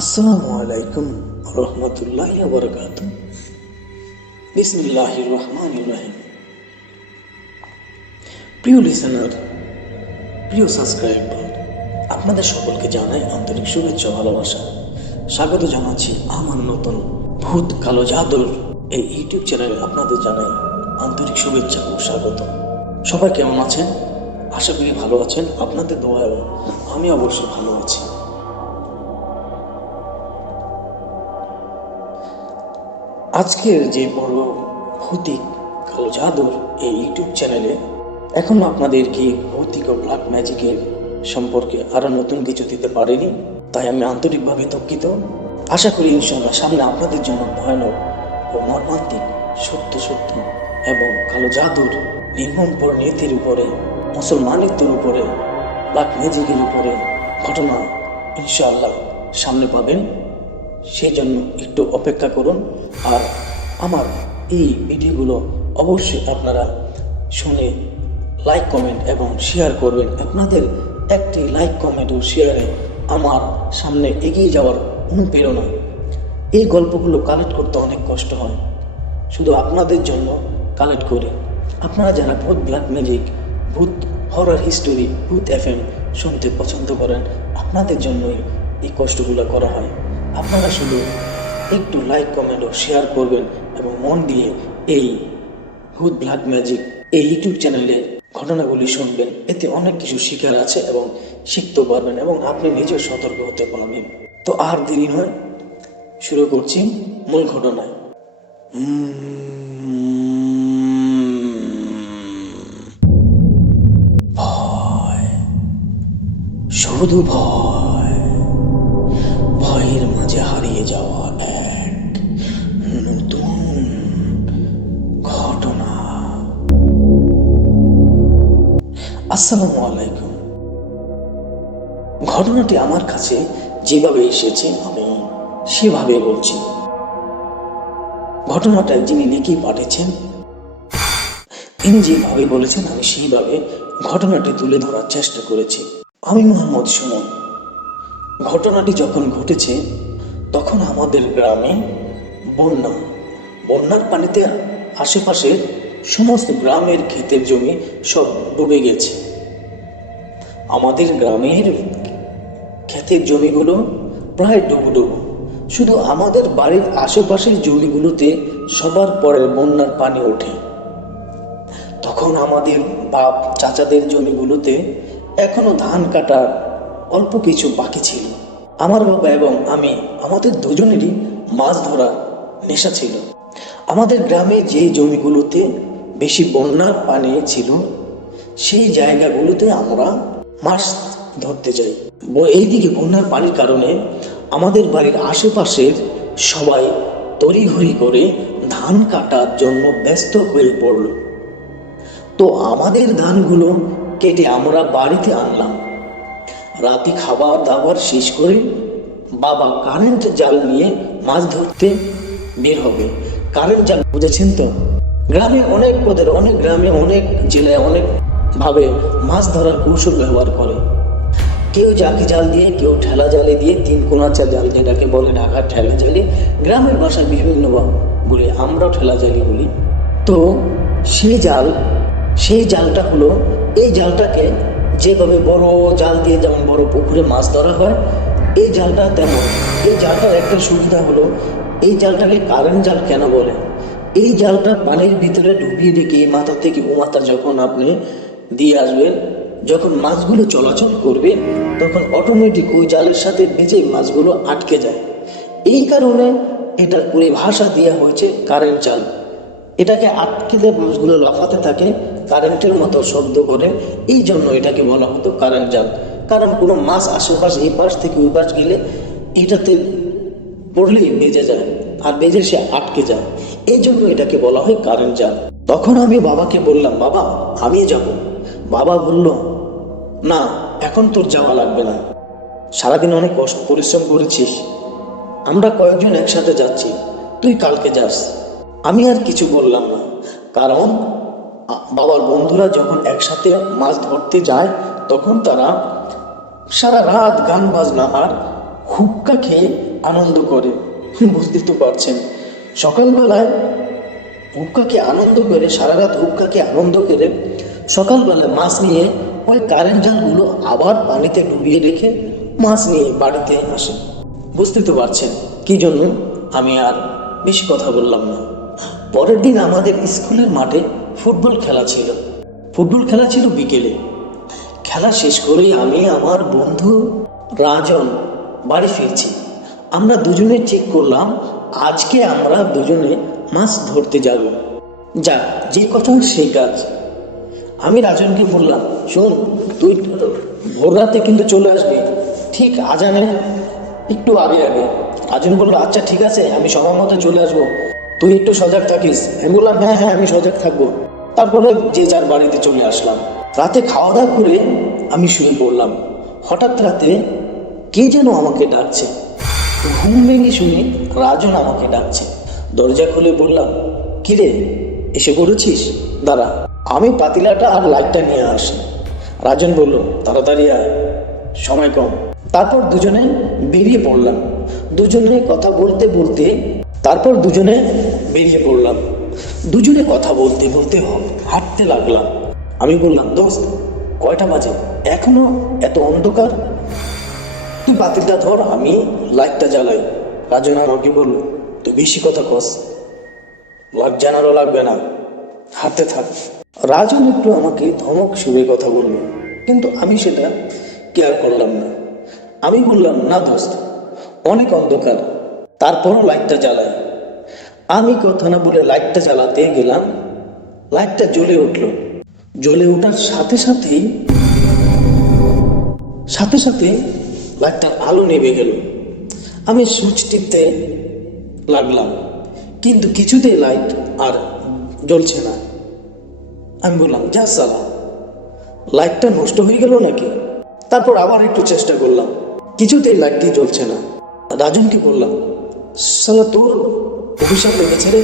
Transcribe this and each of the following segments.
আসসালামু আলাইকুম রহমতুল্লাহি ওয়া বারাকাতুহু। বিসমিল্লাহির রহমানির রহিম। প্রিয় লিসেনার, প্রিয় সাবস্ক্রাইবার, আপনাদের সকলকে জানাই আন্তরিক শুভেচ্ছা ভালোবাসা। স্বাগত জানাচ্ছি আমার নতুন ভূত কালো জাদুর এই ইউটিউব চ্যানেলে। আপনাদের জানাই আন্তরিক শুভেচ্ছা ও স্বাগত। সবাই কেমন আছেন? আশা করি ভালো আছেন। আপনাদের দোয়ায় আমি অবশ্যই ভালো আছি। আজকের যে বড় ভৌতিক কালো জাদুর এই ইউটিউব চ্যানেলে এখন আপনাদেরকে ভৌতিক ও ব্ল্যাক ম্যাজিকের সম্পর্কে আরো নতুন কিছু দিতে পারিনি, তাই আমি আন্তরিকভাবে দুঃখিত। আশা করি ইনশাআল্লাহ সামনে আপনাদের জন্য ভয়ানক ও মর্মান্তিক সত্য সত্য এবং কালো জাদুর নির্মম পরিণতির উপরে, মুসলমানিত্বের উপরে, ব্ল্যাক ম্যাজিকের উপরে ঘটনা ইনশাআল্লাহ সামনে পাবেন। সেই জন্য একটু অপেক্ষা করুন। আর আমার এই ভিডিওগুলো অবশ্যই আপনারা শুনে লাইক কমেন্ট এবং শেয়ার করবেন। আপনাদের একটি লাইক কমেন্ট ও শেয়ারে আমার সামনে এগিয়ে যাওয়ার অনুপ্রেরণা। এই গল্পগুলো কালেক্ট করতে অনেক কষ্ট হয়, শুধু আপনাদের জন্য কালেক্ট করি। আপনারা যারা ভূত, ব্ল্যাক ম্যাজিক, ভূত, হরর হিস্টোরি, ভূত এফএম শুনতে পছন্দ করেন, আপনাদের জন্যই এই কষ্টগুলো করা হয়। আপনারা শুধু একটু লাইক কমেন্ট ও শেয়ার করবেন এবং মন দিয়ে এই ভূত, ব্ল্যাক ম্যাজিক এই ইউটিউব চ্যানেলে ঘটনাগুলি শুনবেন। এতে অনেক কিছু শিখার আছে এবং শিখতে পারবেন এবং আপনি নিজেও সতর্ক হতে পারবেন। তো আর দেরি নয়, শুরু করছি মূল ঘটনায়। ভয়, শুধু ভয়, ভয়ের মাঝে হারিয়ে যাওয়া এক নতুন ঘটনা। আসসালামু আলাইকুম। ঘটনাটি আমার কাছে যেভাবে এসেছে আমি সেভাবে বলছি। ঘটনাটা যিনি লিখে পাঠিয়েছেন তিনি যেভাবে বলেছেন আমি সেইভাবে ঘটনাটি তুলে ধরার চেষ্টা করেছি। আমি মোহাম্মদ সুমন। ঘটনাটি যখন ঘটেছে তখন আমাদের গ্রামে বন্যার পানিতে আশেপাশের সমস্ত গ্রামের ক্ষেতের জমি সব ডুবে গেছে। আমাদের গ্রামের ক্ষেতের জমিগুলো প্রায় ডুবুডুবু। শুধু আমাদের বাড়ির আশেপাশের জমিগুলোতে সবার পরে বন্যার পানি ওঠে। তখন আমাদের বাপ চাচাদের জমিগুলোতে এখনো ধান কাটার অল্প কিছু বাকি ছিল। আমার বাবা এবং আমি, আমাদের দুজনেরই মাছ ধরা নেশা ছিল। আমাদের গ্রামে যে জমিগুলোতে বেশি বন্যার পানি ছিল সেই জায়গাগুলোতে আমরা মাছ ধরতে যাই। এইদিকে বন্যার পানির কারণে আমাদের বাড়ির আশেপাশের সবাই তড়িঘড়ি করে ধান কাটার জন্য ব্যস্ত হয়ে পড়ল। তো আমাদের ধানগুলো কেটে আমরা বাড়িতে আনলাম। রাতে খাবার দাবার শেষ করে বাবা কারেন্ট জাল নিয়ে মাছ ধরতে বের হবে। কারেন্ট জাল বুঝেছেন তো? গ্রামে অনেক পদের, অনেক গ্রামে, অনেক জেলায় অনেক ভাবে মাছ ধরার কৌশল ব্যবহার করে। কেউ জাকি জাল দিয়ে, কেউ ঠেলা জালে দিয়ে, তিন কোনাচা জাল যেটাকে বলে ঢাকার ঠেলা জালি, গ্রামের ভাষায় বিভিন্ন বলে, আমরাও ঠেলা জালি বলি। তো সেই জালটা হলো, এই জালটাকে যেভাবে বড় জাল দিয়ে যেমন বড় পুকুরে মাছ ধরা হয়, এই জালটা তেমন। এই জালটার একটা সুবিধা হলো, এই জালটাকে কারেন্ট জাল কেন বলে? এই জালটা পানির ভিতরে ডুবিয়ে রেখে এই মাথা থেকে ও মাথা যখন আপনি দিয়ে আসবেন, যখন মাছগুলো চলাচল করবে তখন অটোমেটিক ওই জালের সাথে বেজে মাছগুলো আটকে যায়। এই কারণে এটার পরিভাষা দেওয়া হয়েছে কারেন্ট জাল। এটাকে আটকে দিয়ে মাছগুলো লাফাতে থাকে কারেন্টের মতো শব্দ করে, এই জন্য এটাকে বলা হতো কারেন্ট জাল। কারণ কোনো মাছ আশেপাশে এই পাশ থেকে ওই পাশ গেলে এটাতে পড়লেই বেজে যায়, আর বেজে সে আটকে যায়। এই জন্য এটাকে বলা হয় কারেন্ট জাল। তখন আমি বাবাকে বললাম, বাবা আমি যাব। বাবা বলল, না এখন তোর যাওয়া লাগবে না, সারাদিন অনেক কষ্ট পরিশ্রম করেছিস, আমরা কয়েকজন একসাথে যাচ্ছি, তুই কালকে যাস। আমি আর কিছু বললাম না, কারণ বাবার বন্ধুরা যখন একসাথে মাছ ধরতে যায় তখন তারা সারা রাত গান বাজনা আর হুক্কা খেয়ে আনন্দ করে। বুঝতে তো পারছেন, সকালবেলায় হুক্কা খেয়ে আনন্দ করে, সারা রাত হুক্কা খেয়ে আনন্দ করে সকালবেলায় মাছ নিয়ে ওই কারেন্ট জালগুলো আবার পানিতে ডুবিয়ে রেখে মাছ নিয়ে বাড়িতে আসে। বুঝতে তো পারছেন কি জন্য আমি আর বেশি কথা বললাম না। পরের দিন আমাদের স্কুলের মাঠে ফুটবল খেলা ছিল বিকেলে। খেলা শেষ করেই আমি আমার বন্ধু রাজন বাড়ি ফিরছি। আমরা দুজনে ঠিক করলাম আজকে আমরা দুজনে মাছ ধরতে যাব। যা, যে কথা সেই কাজ। আমি রাজনকে বললাম, শোন, তুই ভোর রাতে কিন্তু চলে আসবি, ঠিক আজানের একটু আগে আগে। রাজন বললো, আচ্ছা ঠিক আছে, আমি সময় মতো চলে আসবো, তুই একটু সজাগ থাকিস। আমি বললাম, হ্যাঁ হ্যাঁ, আমি সজাগ থাকবো। তারপরে যে যার বাড়িতে চলে আসলাম। রাতে খাওয়া দাওয়া করে আমি শুয়ে পড়লাম। হঠাৎ রাতে কে যেন আমাকে ডাকছে। ঘুম ভেঙে শুনে রাজন আমাকে ডাকছে। দরজা খুলে বললাম, কিরে, এসে পড়েছিস? দাঁড়া, আমি পাতিলাটা আর লাইটটা নিয়ে আসি। রাজন বলল, তাড়াতাড়ি আয়, সময় কম। তারপর দুজনে বেরিয়ে পড়লাম। দুজনে কথা বলতে বলতে হাঁটতে লাগলাম। আমি বললাম, দোস্ত, কয়টা বাজে? এখনো এত অন্ধকার? তুই বাতিলটা ধর, আমি লাইটটা জ্বালাই। রাজন আমাকে বলল, তুই বেশি কথা কস, লাইট জানারও লাগবে না, হাঁটতে থাক। রাজন একটু আমাকে ধমক সুরে কথা বলল, কিন্তু আমি সেটা কেয়ার করলাম না। আমি বললাম, না দোস্ত, অনেক অন্ধকার, তারপরও লাইটটা জ্বালাই। আমি কথা না বলে লাইটটা জ্বালাতে গেলাম। লাইটটা জ্বলে উঠল। জ্বলে ওঠার সাথে সাথে লাইটটার আলো নেভে গেল। আমি সুইচ টিপতে লাগলাম, কিন্তু কিছুতেই লাইট আর জ্বলছে না। আমি বললাম, যা সালা, লাইটটা নষ্ট হয়ে গেল নাকি? তারপর আবার একটু চেষ্টা করলাম, কিছুতেই লাইটটি জ্বলছে না। রাজনকে বললাম, সালা, তোর অভিশাপ লেগেছে রে,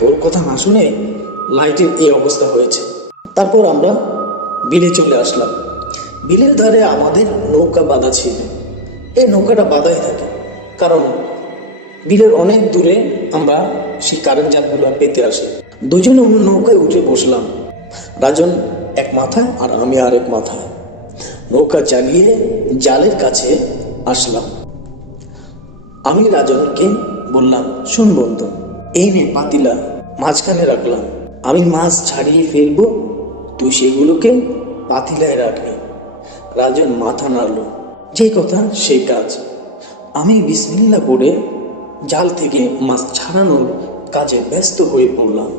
তোর কথা না শুনে লাইটের এই অবস্থা হয়েছে। তারপর আমরা বিলে চলে আসলাম। বিলের ধারে আমাদের নৌকা বাঁধা ছিল। এই নৌকাটা বাঁধাই থাকে, কারণ বিলের অনেক দূরে আমরা সেই কারেন্ট জালগুলো পেতে আসি। দুজনে নৌকায় উঠে বসলাম। রাজন এক মাথায় আর আমি আর এক মাথায়। নৌকা চালিয়ে জালের কাছে আসলাম। আমি রাজনকে বললাম, শোন বন্ধু, এই নে পাতিলা, মাঝখানে রাখলাম, আমি মাছ ছাড়িয়ে ফেলবো, তুই সেগুলোকে পাতিলায় রাখবি। রাজন মাথা নাড়ল, যে কথা সেই কাজ। আমি বিসমিল্লাহ করে জাল থেকে মাছ ছাড়ানোর কাজে ব্যস্ত হয়ে পড়লাম।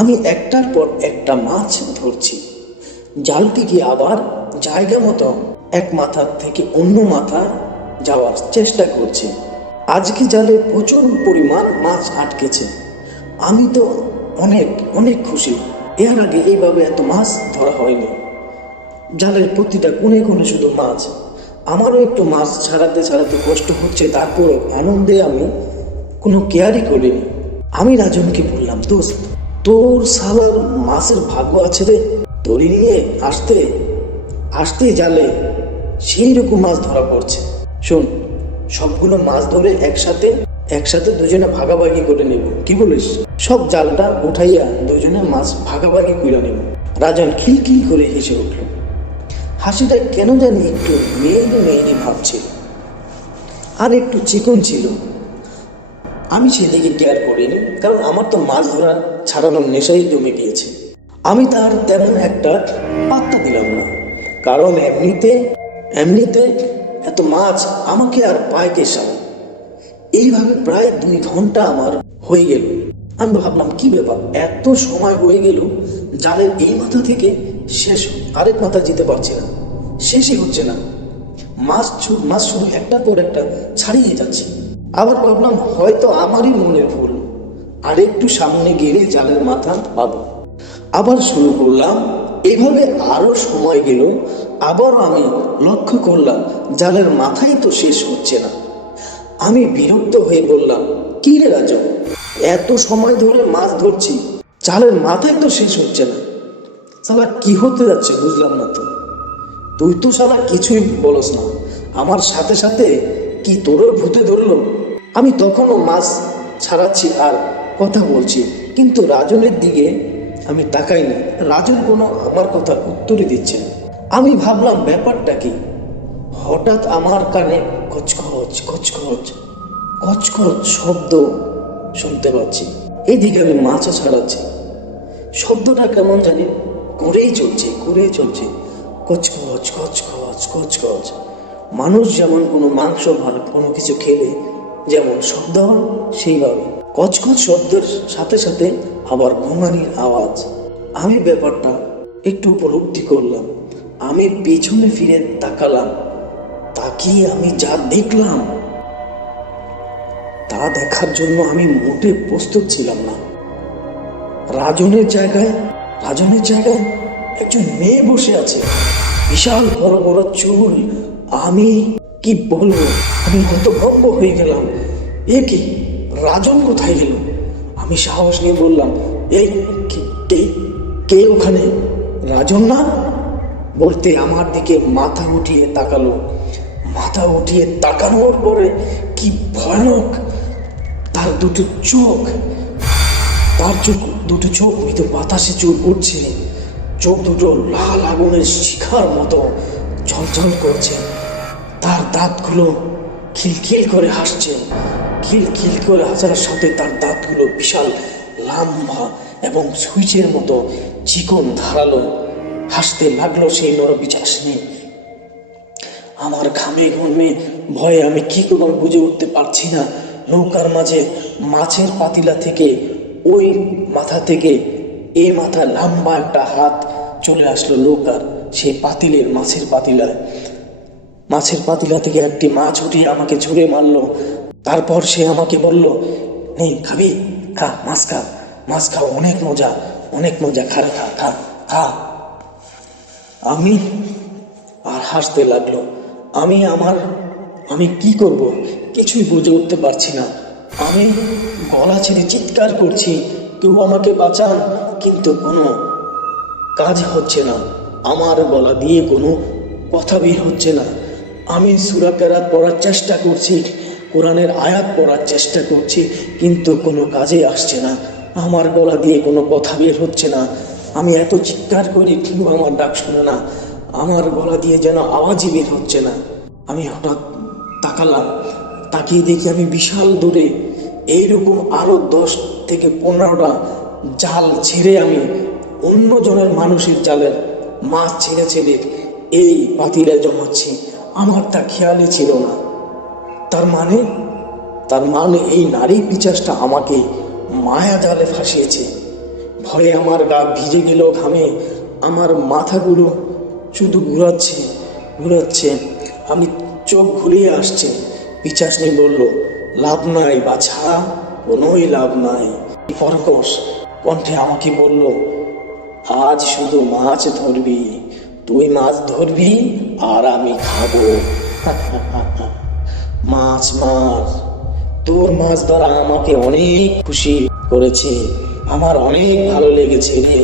আমি একটার পর একটা মাছ ধরছি। জালটিকে আবার জায়গা মতো এক মাথা থেকে অন্য মাথা যাওয়ার চেষ্টা করছি। আজকে জালে প্রচুর পরিমাণ মাছ আটকেছে। আমি তো অনেক অনেক খুশি। এর আগে এইভাবে এত মাছ ধরা হয়নি। জালের প্রতিটা কোণে কোণে শুধু মাছ। আমারও একটু মাছ ছাড়াতে কষ্ট হচ্ছে, তারপর আনন্দে আমি কোনো কেয়ারই করিনি। আমি রাজনকে বললাম, দোস্ত, তোর সালার মাছের ভাগ্য আছে রে, দড়ি নিয়ে আসতে জালে সেই রকম মাছ ধরা পড়ছে। শোন, সবগুলো মাছ ধরে একসাথে দুজনে ভাগাভাগি করে নেব, কি বলিস? সব জালটা উঠাইয়া দুজনে মাছ ভাগাভাগি করে নেব। রাজন খিলখিল করে হেসে উঠল। হাসিটা কেন জানি একটু মেয়েলি ভাব ছিল, আর একটু চিকন ছিল। আমি সেদিকে কেয়ার করিনি, কারণ আমার তো মাছ ধরা ছাড়ানোর নেশাই জমে গিয়েছে। আমি তার তেমন একটা পাত্তা দিলাম না, কারণ এমনিতে এত মাছ আমাকে আর পায় কে সারা। এইভাবে প্রায় 2 ঘন্টা আমার হয়ে গেল। আমি ভাবলাম, কি ব্যাপার, এত সময় হয়ে গেল, জালের এই মাথা থেকে আরেক মাথা যেতে পারছে না, শেষই হচ্ছে না। মাছ শুধু একটার পর একটা ছাড়িয়ে যাচ্ছে। আবার ভাবলাম, হয়তো আমারই মনের ভুল, আর একটু সামনে গেলে জালের মাথা পাবো। আবার শুরু করলাম। এভাবে আরো সময় গেল। আবার আমি লক্ষ্য করলাম জালের মাথায় তো শেষ হচ্ছে না। আমি বিরক্ত হয়ে বললাম, কি রে রাজু, এত সময় ধরে মাছ ধরছি, জালের মাথায় তো শেষ হচ্ছে না, শালা কি হতে যাচ্ছে বুঝলাম না তো। তুই তো শালা কিছুই বলস না, আমার সাথে সাথে কি তোরও ভূতে ধরলো? আমি তখনও মাছ ছাড়াচ্ছি আর কথা বলছি, কিন্তু রাজনের দিকে আমি তাকাইনি। রাজন কোনো আমার কথার উত্তরই দিচ্ছে না। আমি ভাবলাম ব্যাপারটা কি। হঠাৎ আমার কানে খচখচ খচখচ খচখচ শব্দ শুনতে পাচ্ছি। এদিকে আমি মাছও ছাড়াচ্ছি, শব্দটা কেমন জানি করেই চলছে কচকচ কচকচ কচকচ। মানুষ যেমন কোনো মাংস ভাত কোনো কিছু খেলে যেমন শব্দ হয়, সেইভাবে কচকচ শব্দের সাথে সাথে আবার ঘুমানির আওয়াজ। আমি ব্যাপারটা একটু উপলব্ধি করলাম। আমি পেছনে ফিরে তাকালাম। তাকিয়ে আমি যা দেখলাম তা দেখার জন্য আমি মোটে প্রস্তুত ছিলাম না। রাজনের জায়গায় একজন মেয়ে বসে আছে, বিশাল বড় বড় চুল। আমি কি বলবো, আমি হতভম্ব হয়ে গেলাম। এ কি, রাজন কোথায় গেল? আমি সাহস নিয়ে বললাম, এই কে ওখানে? রাজন না? বলতে আমার দিকে মাথা উঠিয়ে তাকানোর পরে কি ভয়ানক, তার দুটো চোখ মৃত বাতাসে চোখ উঠছে। চোখ দুটো লাল আগুনের শিখার মতো ঝলঝল করছে। তার দাঁতগুলো খিলখিল করে হাসছে। খিলখিল করে হাসার সাথে তার দাঁতগুলো বিশাল লম্বা এবং সুইচের মতো চিকন ধারালো। হাসতে লাগলো সেই নরপিশাচিনী। আমার ঘামে ঘুমে ভয়ে আমি কি করব বুঝে উঠতে পারছি না। নৌকার মাঝে মাছের পাতিলা থেকে ওই মাথা থেকে এই মাথা লম্বা একটা হাত চলে আসলো নৌকার সেই পাতিলের মাছের পাতিলা থেকে একটি মাছ উঠিয়ে আমাকে ছুঁড়ে মারলো। তারপর সে আমাকে বলল, নেই খাবি, খা, মাছ খা, অনেক মজা, খা। আমি আর হাসতে লাগলো। আমি কি করব কিছুই বুঝে উঠতে পারছি না। আমি গলা ছেড়ে চিৎকার করছি, কেউ আমাকে বাঁচান, কিন্তু কোনো কাজ হচ্ছে না। আমার গলা দিয়ে কোনো কথা বের হচ্ছে না। আমি সূরা কেরাত পড়ার চেষ্টা করছি, কোরআনের আয়াত পড়ার চেষ্টা করছি, কিন্তু কোনো কাজে আসছে না। আমার গলা দিয়ে কোনো কথা বের হচ্ছে না। আমি এত চিৎকার করি, কেউ আমার ডাক শুনে না। আমার গলা দিয়ে যেন আওয়াজই বের হচ্ছে না। আমি হঠাৎ তাকিয়ে দেখি আমি বিশাল দূরে এইরকম আরো 10 থেকে 15টা জাল ছেড়ে আমি অন্যজনের মানুষের জালের মাছ ছেড়ে এই পাতিলে জমাচ্ছি। আমার তা খেয়ালই ছিল না। তার মানে এই নারী পিশাচটা আমাকে মায়া জালে ফাঁসিয়েছে। ভয়ে আমার গা ভিজে গেল ঘামে। আমার মাথাগুলো শুধু ঘুরাচ্ছে। আমি চোখ ঘুরিয়ে আসছে। পিশাচনি বলল, লাভ নাই বাছা, কোনোই লাভ নাই। কর্কশ কণ্ঠে আমাকে বলল, আজ শুধু মাছ ধরবি, তুই মাছ ধরবি আর আমি খাবো। মাছ তোর মাছ ধরা আমাকে অনেক খুশি করেছে, আমার অনেক ভালো লেগেছে রে।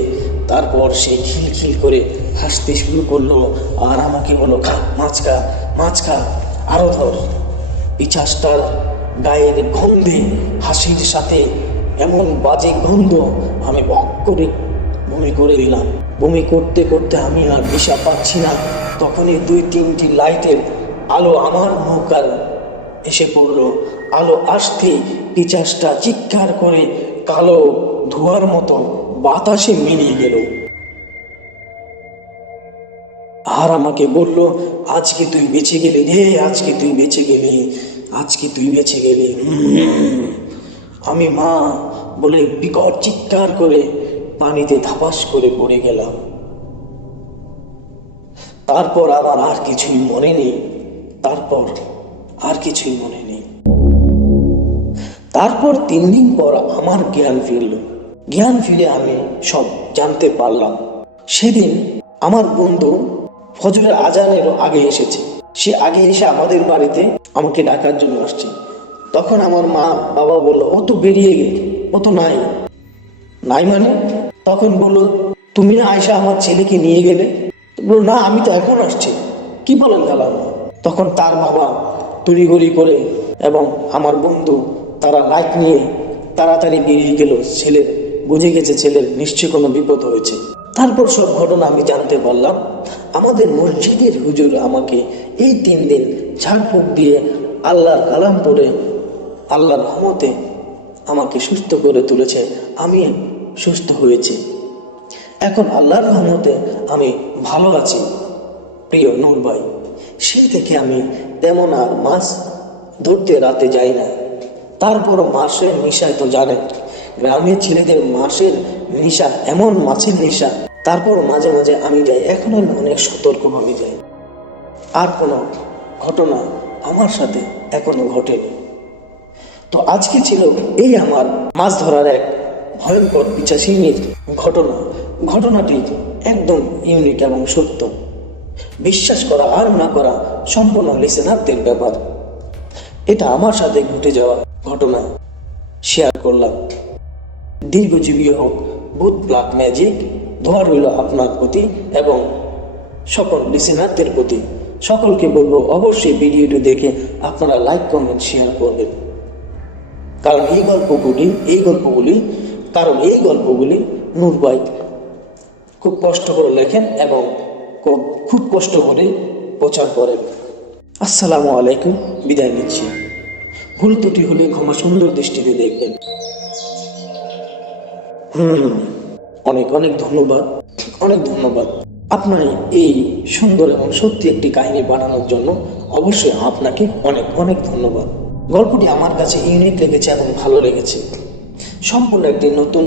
তারপর সে খিলখিল করে হাসতে শুরু করলো আর আমাকে বলল, খা, মাছ খা, আরো ধর। পিশাচটার গায়ের গন্ধে, হাসির সাথে এমন বাজে গন্ধ, আমি বক করে বমি করে দিলাম। বমি করতে করতে আমি আর দিশা পাচ্ছি না। তখনই 2-3টি লাইটের আলো আমার নৌকার এসে পড়লো। আলো আসতে পিশাচটা চিৎকার করে কালো ধোঁয়ার মতো বাতাসে মিলিয়ে গেল আর আমাকে বলল, আজকে তুই বেঁচে গেলি রে, আজকে তুই বেঁচে গেলি। আমি মা বলে বিকট চিৎকার করে পানিতে ধাপাস করে পড়ে গেলাম। তারপর আমার আর কিছুই মনে নেই। তারপর 3 দিন পর আমার জ্ঞান ফিরে আমি সব জানতে পারলাম। সেদিন আমার বন্ধু ফজরের আজানেরও আগে এসেছে। সে আগে এসে আমাদের বাড়িতে আমাকে ডাকার জন্য আসছে। তখন আমার মা বাবা বললো, ও তো বেরিয়ে গেল, ও তো নাই মানে। তখন বললো, তুমি না আয়সা আমার ছেলেকে নিয়ে গেলে? বললো, না, আমি তো এখন আসছি। কি বলেন কালাম? তখন তার বাবা তড়িঘড়ি করে এবং আমার বন্ধু তারা লাইট নিয়ে তাড়াতাড়ি বেরিয়ে গেল। ছেলে বুঝে গেছে ছেলের নিশ্চয়ই কোনো বিপদ হয়েছে। তারপর সব ঘটনা আমি জানতে পারলাম। আমাদের মসজিদের হুজুর আমাকে এই 3 দিন ঝাড়ফুঁক দিয়ে আল্লাহর কালাম পড়ে আল্লাহর রহমতে আমাকে সুস্থ করে তুলেছে। আমি সুস্থ হয়েছি, এখন আল্লাহর রহমতে আমি ভালো আছি। প্রিয় নূর ভাই, সেই থেকে আমি তেমন আর মাছ ধরতে রাতে যাই না। তারপরও মাছের নেশায় তো জানেন, গ্রামের ছেলেদের মাছের নেশা এমন মাছের নেশা। তারপর মাঝে মাঝে আমি যাই, এখন আমি অনেক সতর্কভাবে যাই। আর কোনো ঘটনা আমার সাথে এখনো ঘটেনি। তো আজকে ছিল এই আমার মাছ ধরার এক ভয়ঙ্কর পিশাচিনীর ঘটনাটি একদম ইউনিক এবং সত্য। বিশ্বাস করা আর না করা সম্পূর্ণ লিসেনারদের ব্যাপার। এটা আমার সাথে ঘটে যাওয়া ঘটনা শেয়ার করলাম। দীর্ঘজীবী হোক ভূত ব্ল্যাক ম্যাজিক। দোয়া রইল আপনার প্রতি এবং সকল লিসেনারদের প্রতি। সকলকে বলবো অবশ্যই ভিডিওটি দেখে আপনারা লাইক কমেন্ট শেয়ার করবেন, কারণ এই গল্পগুলি নূর ভাই খুব কষ্ট করে লেখেন এবং খুব কষ্ট করে প্রচার করেন। আসসালামু আলাইকুম, বিদায় নিচ্ছি। ভুল ত্রুটি হলে ক্ষমা সুন্দর দৃষ্টিতে দেখবেন। অনেক অনেক ধন্যবাদ, অনেক ধন্যবাদ আপনার এই সুন্দর এবং সত্যি একটি কাহিনী বানানোর জন্য। অবশ্যই আপনাকে অনেক অনেক ধন্যবাদ। গল্পটি আমার কাছে ইউনিক লেগেছে এবং ভালো লেগেছে। সম্পূর্ণ একটি নতুন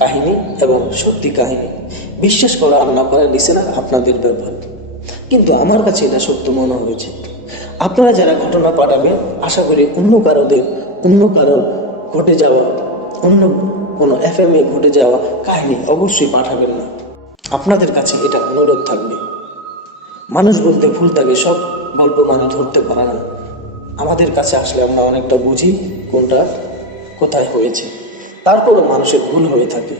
কাহিনী এবং সত্যি কাহিনী। বিশ্বাস করা আর না করা লিসেনার আপনাদের ব্যাপার, কিন্তু আমার কাছে এটা সত্য মনে হয়েছে। আপনারা যারা ঘটনা পাঠাবেন, আশা করি অন্য কারোর ঘটে যাওয়া, অন্য কোনো FM এ ঘটে যাওয়া কাহিনী অবশ্যই পাঠাবেন না। আপনাদের কাছে এটা অনুরোধ থাকবে। মানুষ বলতে ভুল থাকে, সব গল্প মানুষ ধরতে পারে না। আমাদের কাছে আসলে আমরা অনেকটা বুঝি কোনটা কোথায় হয়েছে, তারপরও মানুষের ভুল হয়ে থাকে।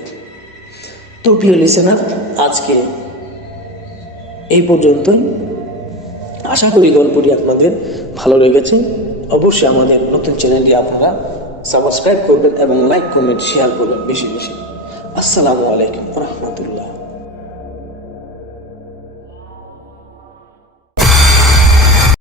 তো প্রিয় লিসেনার, আজকে এই পর্যন্তই। আশা করি গল্পটি আপনাদের ভালো লেগেছে। অবশ্যই আমাদের নতুন চ্যানেলটি আপনারা সাবস্ক্রাইব করবেন এবং লাইক কমেন্ট শেয়ার করবেন বেশি বেশি। আসসালামু আলাইকুম ওয়া রাহমাতুল্লাহ।